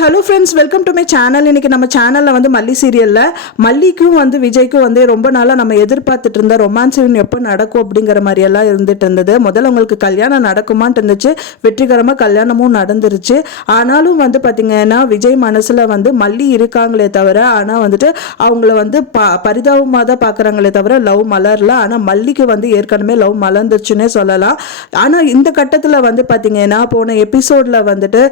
Hello friends, welcome to my channel. இன்னைக்கு நம்ம சேனலில் வந்து மல்லி சீரியலில் மல்லிக்கும் வந்து விஜய்க்கும் வந்து ரொம்ப நாளாக நம்ம எதிர்பார்த்துட்டு இருந்த ரொமான்ஸ் எப்போ நடக்கும் அப்படிங்கிற மாதிரியெல்லாம் இருந்துட்டு இருந்தது. முதல்ல உங்களுக்கு கல்யாணம் நடக்குமான்ட்டு இருந்துச்சு, வெற்றிகரமாக கல்யாணமும் நடந்துருச்சு. ஆனாலும் வந்து பார்த்தீங்கன்னா விஜய் மனசில் வந்து மல்லி இருக்காங்களே தவிர, ஆனால் வந்துட்டு அவங்கள வந்து பரிதாபமாக தான் பார்க்குறாங்களே தவிர லவ் மலரல. ஆனால் மல்லிக்கு வந்து ஏற்கனவே லவ் மலர்ந்துச்சுன்னே சொல்லலாம். ஆனால் இந்த கட்டத்தில் வந்து பார்த்தீங்கன்னா போன எபிசோடில் வந்துட்டு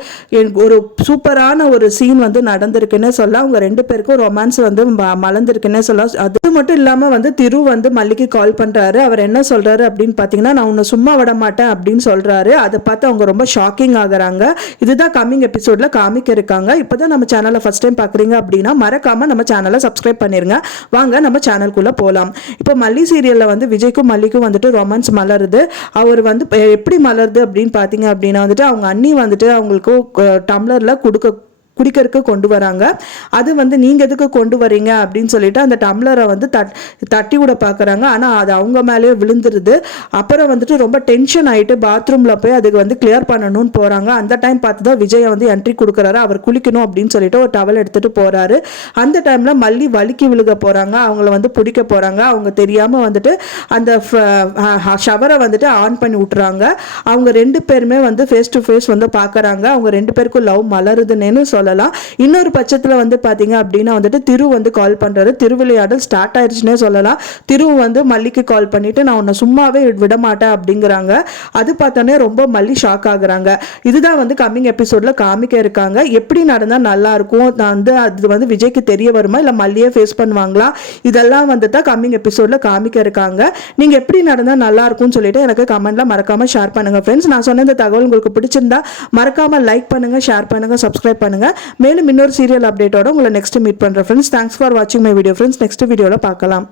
ஒரு சூப்பரான ஒரு சீன் வந்து நடந்திருக்குன்னு சொல்ல, அவங்க ரெண்டு பேருக்கும் ரொமான்ஸ் வந்து மலர்ந்திருக்குன்னு சொல்ல. அது மட்டும் இல்லாம வந்து திரு வந்து மல்லிக்கு கால் பண்றாரு. அவர் என்ன சொல்றாரு அப்படின்னு பாத்தீங்கன்னா, நான் உன்னை சும்மா விட மாட்டேன் அப்படின்னு சொல்றாரு. அதை பார்த்து அவங்க ரொம்ப ஷாக்கிங் ஆகுறாங்க. இதுதான் கம்மிங் எபிசோட்ல காமிக்க இருக்காங்க. இப்பதான் நம்ம சேனலை ஃபர்ஸ்ட் டைம் பாக்குறீங்க அப்படின்னா மறக்காம நம்ம சேனலை சப்ஸ்கிரைப் பண்ணிருங்க. வாங்க நம்ம சேனலுக்குள்ள போலாம். இப்போ மல்லி சீரியல்ல வந்து விஜய்க்கும் மல்லிக்கும் வந்துட்டு ரொமான்ஸ் மலருது. அவர் வந்து எப்படி மலருது அப்படின்னு பாத்தீங்க அப்படின்னா வந்துட்டு அவங்க அண்ணி வந்துட்டு அவங்களுக்கு டம்ளர்ல குடிக்கிறதுக்கு கொண்டு வராங்க. அது வந்து நீங்கள் எதுக்கு கொண்டு வரீங்க அப்படின்னு சொல்லிட்டு அந்த டம்ளரை வந்து தட்டி விட பார்க்குறாங்க. ஆனால் அது அவங்க மேலேயே விழுந்துருது. அப்புறம் வந்துட்டு ரொம்ப டென்ஷன் ஆகிட்டு பாத்ரூமில் போய் அதுக்கு வந்து கிளியர் பண்ணணும்னு போகிறாங்க. அந்த டைம் பார்த்து தான் விஜய் வந்து என்ட்ரி கொடுக்குறாரு. அவர் குளிக்கணும் அப்படின்னு சொல்லிட்டு ஒரு டவல் எடுத்துகிட்டு போகிறாரு. அந்த டைமில் மல்லி வலிக்கி விழுக போகிறாங்க. அவங்கள வந்து பிடிக்க போகிறாங்க. அவங்க தெரியாமல் வந்துட்டு அந்த ஷவரை வந்துட்டு ஆன் பண்ணி விட்டுறாங்க. அவங்க ரெண்டு பேருமே வந்து ஃபேஸ் டு ஃபேஸ் வந்து பார்க்குறாங்க. அவங்க ரெண்டு பேருக்கும் லவ் மலருதுன்னு சொல்லலாம். இன்னொரு பட்சத்தில் வந்து பார்த்தீங்க அப்படின்னா வந்துட்டு திரு வந்து கால் பண்ணுறாரு. திருவிளையாடல் ஸ்டார்ட் ஆயிடுச்சுன்னே சொல்லலாம். திரு வந்து மல்லிக்கு கால் பண்ணிட்டு நான் உன்னை சும்மாவே விட மாட்டேன் அப்படிங்கிறாங்க. அது பார்த்தோன்னே ரொம்ப மல்லி ஷாக் ஆகுறாங்க. இதுதான் வந்து கம்மிங் எபிசோட்ல காமிக்க இருக்காங்க. எப்படி நடந்தால் நல்லா இருக்கும், வந்து அது வந்து விஜய்க்கு தெரிய வருமா இல்லை மல்லியே ஃபேஸ் பண்ணுவாங்களா, இதெல்லாம் வந்து தான் கம்மிங் எபிசோட்ல காமிக்க இருக்காங்க. நீங்க எப்படி நடந்தால் நல்லா இருக்கும்னு சொல்லிட்டு எனக்கு கமெண்ட்ல மறக்காம ஷேர் பண்ணுங்க ஃப்ரெண்ட்ஸ். நான் சொன்ன இந்த தகவல் உங்களுக்கு பிடிச்சிருந்தா மறக்காம லைக் பண்ணுங்க, ஷேர் பண்ணுங்க, சப்ஸ்கிரைப் பண்ணுங்க. மேலும் இன்னொரு சீரியல் அப்டேட்டோட உங்களை நெக்ஸ்ட் மீட் பண்றேன் ஃப்ரெண்ட்ஸ். தேங்க்ஸ் ஃபார் வாட்சிங் மை வீடியோ ஃப்ரெண்ட்ஸ். நெக்ஸ்ட் வீடியோல பார்க்கலாம்.